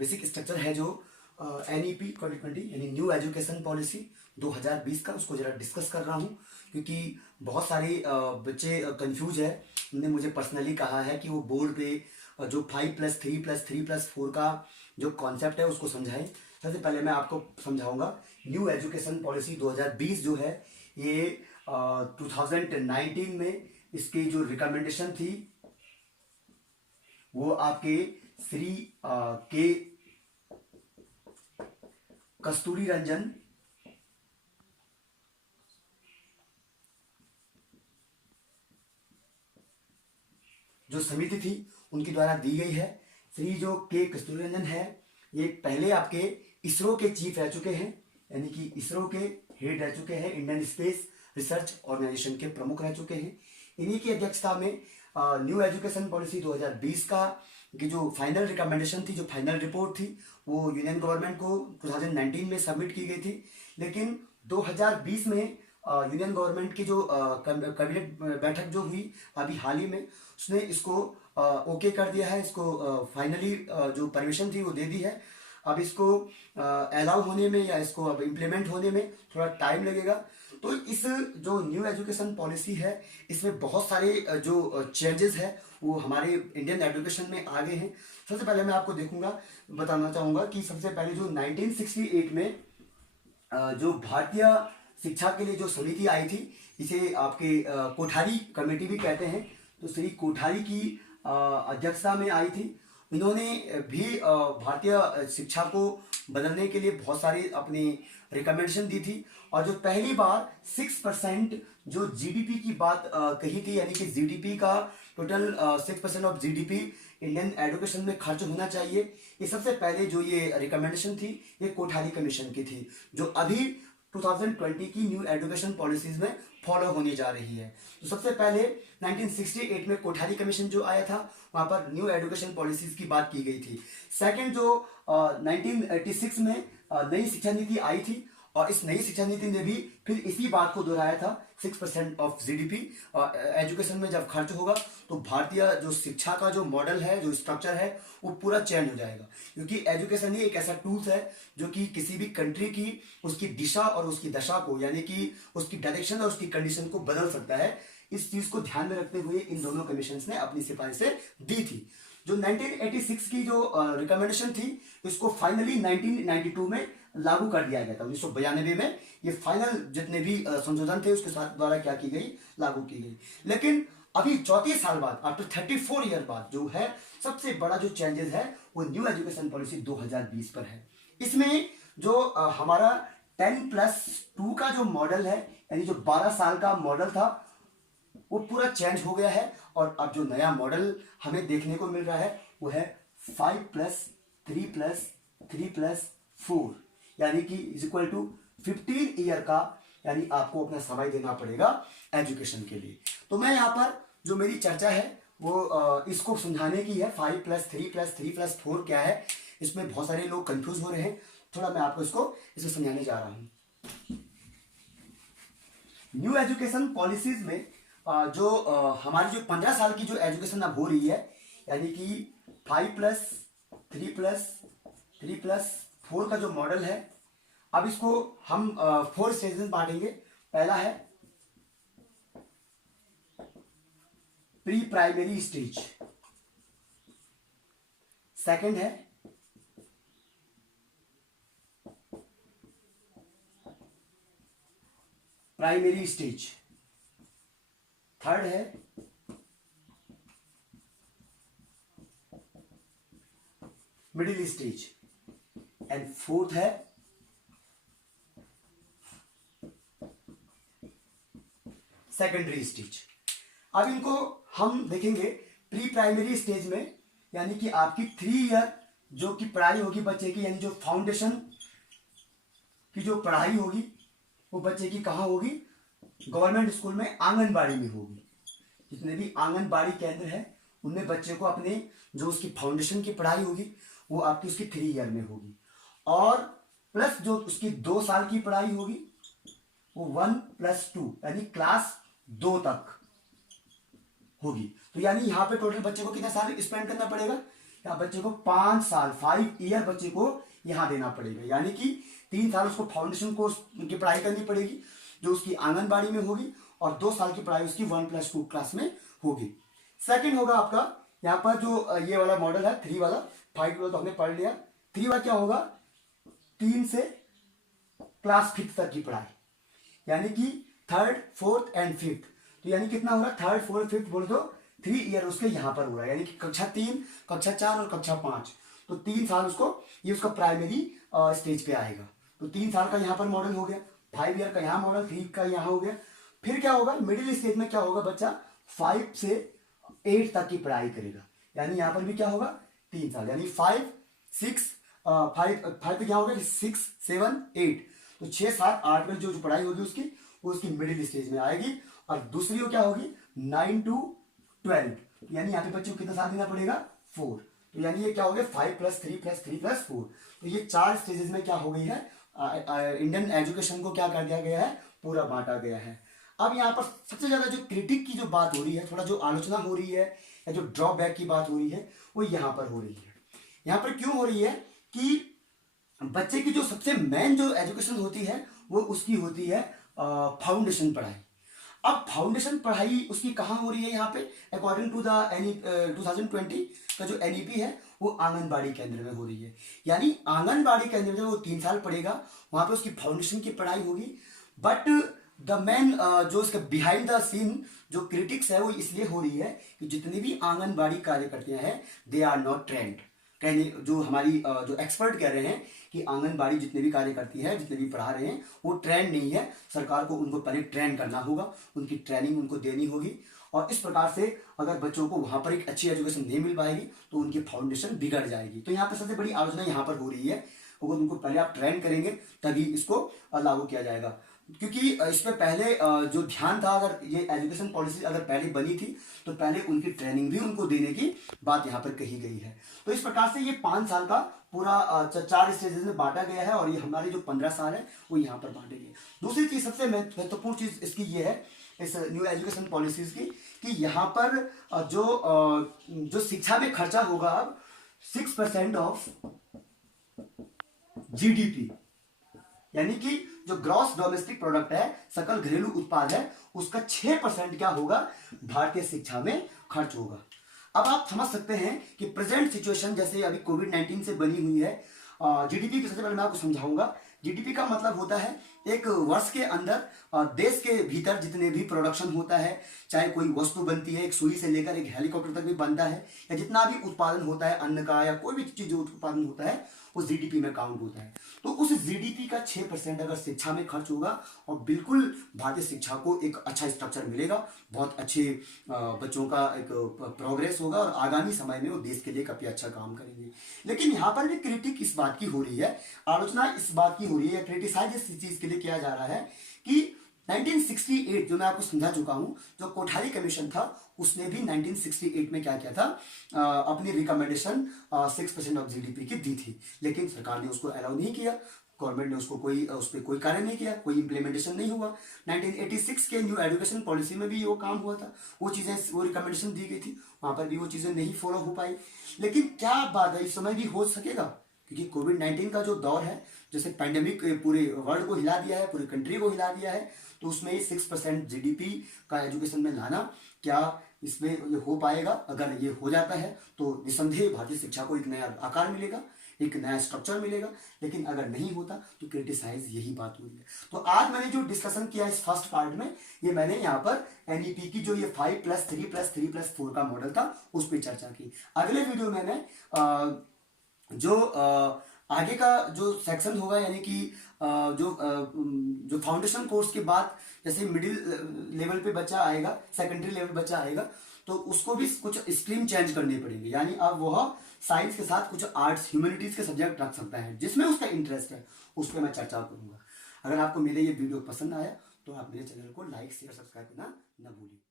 Basic structure है जो NEP 2020 यानी न्यू एजुकेशन पॉलिसी 2020 का, उसको जरा डिस्कस कर रहा हूँ क्योंकि बहुत सारे बच्चे कंफ्यूज है। उन्होंने मुझे पर्सनली कहा है कि वो बोर्ड पे जो 5+3+3+4 का जो कॉन्सेप्ट है उसको समझाएं। सबसे पहले मैं आपको समझाऊंगा न्यू एजुकेशन पॉलिसी 2020 जो है ये 2019 में इसकी जो रिकमेंडेशन थी वो आपके श्री के कस्तूरी रंजन जो समिति थी उनके द्वारा दी गई है। श्री जो के कस्तूरी रंजन है ये पहले आपके इसरो के चीफ रह चुके हैं, यानी कि इसरो के हेड रह चुके हैं, इंडियन स्पेस रिसर्च ऑर्गेनाइजेशन के प्रमुख रह चुके हैं। इन्हीं की अध्यक्षता में न्यू एजुकेशन पॉलिसी 2020 का की जो फाइनल रिकमेंडेशन थी, जो फाइनल रिपोर्ट थी, वो यूनियन गवर्नमेंट को 2019 में सबमिट की गई थी। लेकिन 2020 में यूनियन गवर्नमेंट की जो कैबिनेट बैठक जो हुई अभी हाल ही में, उसने इसको ओके कर दिया है, इसको फाइनली जो परमिशन थी वो दे दी है। अब इसको अलाउ होने में या इसको अब इम्प्लीमेंट होने में थोड़ा टाइम लगेगा। तो इस जो न्यू एजुकेशन पॉलिसी है इसमें बहुत सारे जो चेंजेस है वो हमारे इंडियन एजुकेशन में आ गए हैं। सबसे पहले मैं आपको बताना चाहूँगा कि सबसे पहले जो 1968 में जो भारतीय शिक्षा के लिए जो समिति आई थी, इसे आपके कोठारी कमेटी भी कहते हैं, तो श्री कोठारी की अध्यक्षता में आई थी। इन्होंने भी भारतीय शिक्षा को बदलने के लिए बहुत सारी अपनी रिकमेंडेशन दी थी। और जो पहली बार 6% जो जीडीपी की बात कही थी, यानी कि जीडीपी का total 6% of GDP Indian education में खर्च होना चाहिए, ये सबसे पहले जो ये रिकमेंडेशन थी ये कोठारी कमीशन की थी, जो अभी 2020 की न्यू एजुकेशन पॉलिसीज में फॉलो होने जा रही है। तो सबसे पहले 1968 में कोठारी कमीशन जो आया था वहां पर न्यू एजुकेशन पॉलिसीज की बात की गई थी। सेकंड जो 1986 में नई शिक्षा नीति आई थी, और इस नई शिक्षा नीति ने भी फिर इसी बात को दोहराया था, 6% ऑफ जीडीपी एजुकेशन में जब खर्च होगा तो भारतीय जो शिक्षा का जो मॉडल है, जो स्ट्रक्चर है, वो पूरा चेंज हो जाएगा। क्योंकि एजुकेशन ही एक ऐसा टूल्स है जो कि किसी भी कंट्री की उसकी दिशा और उसकी दशा को, यानी कि उसकी डायरेक्शन और उसकी कंडीशन को बदल सकता है। इस चीज को ध्यान में रखते हुए इन दोनों कमीशन ने अपनी सिफारिशें दी थी। जो 1986 की जो रिकमेंडेशन थी इसको फाइनली 1992 में लागू कर दिया गया था। 1992 में ये फाइनल जितने भी संशोधन थे उसके साथ द्वारा क्या की गई, लागू की गई। लेकिन अभी 34 साल बाद, आफ्टर 34 ईयर बाद जो है सबसे बड़ा जो चेंजेस है वो न्यू एजुकेशन पॉलिसी 2020 पर है। इसमें जो हमारा 10+2 का जो मॉडल है, यानी जो 12 साल का मॉडल था वो पूरा चेंज हो गया है। और अब जो नया मॉडल हमें देखने को मिल रहा है वो है 5+3+3+4, यानी कि इज इक्वल टू 15 ईयर का, यानी आपको अपना समय देना पड़ेगा एजुकेशन के लिए। तो मैं यहाँ पर जो मेरी चर्चा है वो इसको समझाने की है। 5+3+3+4 क्या है, इसमें बहुत सारे लोग कंफ्यूज हो रहे हैं, थोड़ा मैं आपको इसमें समझाने जा रहा हूं। न्यू एजुकेशन पॉलिसीज में जो हमारी जो 15 साल की जो एजुकेशन अब हो रही है, यानी कि 5+3+3+4 का जो मॉडल है, अब इसको हम 4 स्टेज में बांटेंगे। पहला है प्री प्राइमरी स्टेज, सेकंड है प्राइमरी स्टेज, थर्ड है मिडिल स्टेज, एंड फोर्थ है सेकेंडरी स्टेज। अब इनको हम देखेंगे प्री प्राइमरी स्टेज में, यानी कि आपकी 3 ईयर जो कि पढ़ाई होगी बच्चे की, यानी जो फाउंडेशन की जो पढ़ाई होगी वो बच्चे की कहाँ होगी, गवर्नमेंट स्कूल में आंगनबाड़ी में होगी। जितने भी आंगनबाड़ी केंद्र है उनमें बच्चे को अपने जो उसकी फाउंडेशन की पढ़ाई होगी वो आपकी उसकी 3 ईयर में होगी, और प्लस जो उसकी 2 साल की पढ़ाई होगी वो 1+2 यानी क्लास 2 तक होगी। तो यानी यहाँ पे टोटल बच्चे को कितना साल स्पेंड करना पड़ेगा, या बच्चे को 5 साल 5 ईयर बच्चे को यहाँ देना पड़ेगा। यानी कि 3 साल उसको फाउंडेशन कोर्स की पढ़ाई करनी पड़ेगी जो उसकी आंगनबाड़ी में होगी, और 2 साल की पढ़ाई उसकी 1+2 क्लास में होगी। सेकंड होगा आपका यहाँ पर जो ये वाला मॉडल है 3 वाला, 5 वाला तो हमने पढ़ लिया। 3 वाला क्या होगा, 3 से क्लास 5 तक की पढ़ाई, यानी कि 3rd 4th एंड 5th। तो यानी कितना हो रहा है, 3rd 4th 5th बोल दो, 3 ईयर उसके यहाँ पर हो रहा है, यानी कि कक्षा 3, कक्षा 4 और कक्षा 5। तो 3 साल उसको, ये उसका प्राइमरी स्टेज पे आएगा। तो 3 साल का यहाँ पर मॉडल हो गया, 5 ईयर का यहाँ मॉडल, 3 का यहाँ हो गया। फिर क्या होगा, मिडिल स्टेज में क्या होगा, बच्चा 5 से 8 तक की पढ़ाई करेगा। यानी यहाँ पर भी क्या होगा, 3 साल, यानी 5 6 5 पे क्या होगा, 6 7 8। तो 6 7 8 में जो पढ़ाई होगी उसकी, वो उसकी मिडिल स्टेज में आएगी। और दूसरी वो क्या होगी, 9 to 12, यानी यहाँ पे बच्चे को कितना साल देना पड़ेगा, 4। तो यानी ये क्या हो गया, 5+3+3+4। तो ये 4 स्टेजेस में क्या हो गई है, इंडियन एजुकेशन को क्या कर दिया गया है, पूरा बांटा गया है। अब यहाँ पर सबसे ज्यादा जो क्रिटिक की जो बात हो रही है, थोड़ा जो आलोचना हो रही है या जो ड्रॉबैक की बात हो रही है, वो यहाँ पर हो रही है। यहाँ पर क्यों हो रही है कि बच्चे की जो सबसे मेन जो एजुकेशन होती है वो उसकी होती है फाउंडेशन पढ़ाई। अब फाउंडेशन पढ़ाई उसकी कहाँ हो रही है, यहाँ पे अकॉर्डिंग टू द 2020 का जो एनईपी है वो आंगनबाड़ी केंद्र में हो रही है। यानी आंगनबाड़ी केंद्र में वो 3 साल पढ़ेगा, वहां पे उसकी फाउंडेशन की पढ़ाई होगी। बट द मेन जो इसका बिहाइंड द सीन जो क्रिटिक्स है वो इसलिए हो रही है कि जितने भी आंगनबाड़ी कार्यकर्ता हैं they are not trained. Training जो हमारी जो एक्सपर्ट कह रहे हैं कि आंगनबाड़ी जितने भी कार्य करती है, जितने भी पढ़ा रहे हैं, वो ट्रेंड नहीं है। सरकार को उनको पहले ट्रेन करना होगा, उनकी ट्रेनिंग उनको देनी होगी। और इस प्रकार से अगर बच्चों को वहां पर एक अच्छी एजुकेशन नहीं मिल पाएगी तो उनकी फाउंडेशन बिगड़ जाएगी। तो यहाँ पर सबसे बड़ी आलोचना यहाँ पर हो रही है, अगर उनको पहले आप ट्रेन करेंगे तभी इसको लागू किया जाएगा। क्योंकि इस पे पहले जो ध्यान था, अगर ये एजुकेशन पॉलिसी अगर पहले बनी थी तो पहले उनकी ट्रेनिंग भी उनको देने की बात यहाँ पर कही गई है। तो इस प्रकार से ये 5 साल का पूरा 4 स्टेजेस में बांटा गया है, और ये हमारे जो 15 साल है वो यहाँ पर बांटे गए। दूसरी चीज, सबसे महत्वपूर्ण चीज इसकी ये है इस न्यू एजुकेशन पॉलिसीज की, कि यहाँ पर जो शिक्षा में खर्चा होगा अब 6% ऑफ जीडीपी, यानी कि जो ग्रॉस डोमेस्टिक प्रोडक्ट है, सकल घरेलू उत्पाद है, उसका 6% क्या होगा, भारतीय शिक्षा में खर्च होगा। अब आप समझ सकते हैं कि प्रेजेंट सिचुएशन जैसे अभी कोविड-19 से बनी हुई है, जीडीपी की सबसे पहले मैं आपको समझाऊंगा। जीडीपी का मतलब होता है एक वर्ष के अंदर देश के भीतर जितने भी प्रोडक्शन होता है, चाहे कोई वस्तु बनती है, एक सुई से लेकर एक हेलीकॉप्टर तक भी बनता है, या जितना भी उत्पादन होता है अन्न का या कोई भी चीज जो उत्पादन होता है वो जीडीपी में काउंट होता है। तो उस जीडीपी का 6% अगर शिक्षा में खर्च होगा, और बिल्कुल भारतीय शिक्षा को एक अच्छा स्ट्रक्चर मिलेगा, बहुत अच्छे बच्चों का एक प्रोग्रेस होगा, और आगामी समय में वो देश के लिए काफी अच्छा काम करेंगे। लेकिन यहाँ पर भी क्रिटिक इस बात की हो रही है, आलोचना इस बात की हो रही है, क्रिटिसाइज इस चीज के लिए किया जा रहा है कि 1968 जो मैं आपको समझा चुका हूं, जो कोठारी कमीशन था उसने भी 1968 में क्या किया था, अपनी रिकमेंडेशन 6% ऑफ जीडीपी की दी थी, लेकिन सरकार ने उसको अलाउ नहीं किया। गवर्नमेंट ने उसको उस पर कोई कार्य नहीं किया, कोई इंप्लीमेंटेशन नहीं हुआ। 1986 के न्यू एजुकेशन पॉलिसी में भी वो काम हुआ था, वो चीजें, वो रिकमेंडेशन दी गई थी, वहां पर भी वो चीजें नहीं फॉलो हो पाई। लेकिन क्या बात है, इस समय भी हो सकेगा, क्योंकि कोविड-19 का जो दौर है, जैसे पैंडेमिक पूरे वर्ल्ड को हिला दिया है, पूरी कंट्री को हिला दिया है, तो उसमें 6% जीडीपी का एजुकेशन में लाना, क्या इसमें ये हो पाएगा? अगर ये हो जाता है तो निसंदेह भारतीय शिक्षा को एक नया आकार मिलेगा, एक नया स्ट्रक्चर मिलेगा। लेकिन अगर नहीं होता तो क्रिटिसाइज यही बात हुई है। तो आज मैंने जो डिस्कशन किया इस फर्स्ट पार्ट में, ये मैंने यहाँ पर एनईपी की जो ये 5+3+3+4 का मॉडल था उस पर चर्चा की। अगले वीडियो में मैं जो आगे का जो सेक्शन होगा, यानी कि जो फाउंडेशन कोर्स के बाद जैसे मिडिल लेवल पे बच्चा आएगा, सेकेंडरी लेवल बच्चा आएगा, तो उसको भी कुछ स्ट्रीम चेंज करनी पड़ेगी। यानी अब वह साइंस के साथ कुछ आर्ट्स ह्यूमैनिटीज के सब्जेक्ट रख सकता है, जिसमें उसका इंटरेस्ट है, उस पर मैं चर्चा करूंगा। अगर आपको मेरे ये वीडियो पसंद आया तो आप मेरे चैनल को लाइक शेयर सब्सक्राइब करना न भूलिए।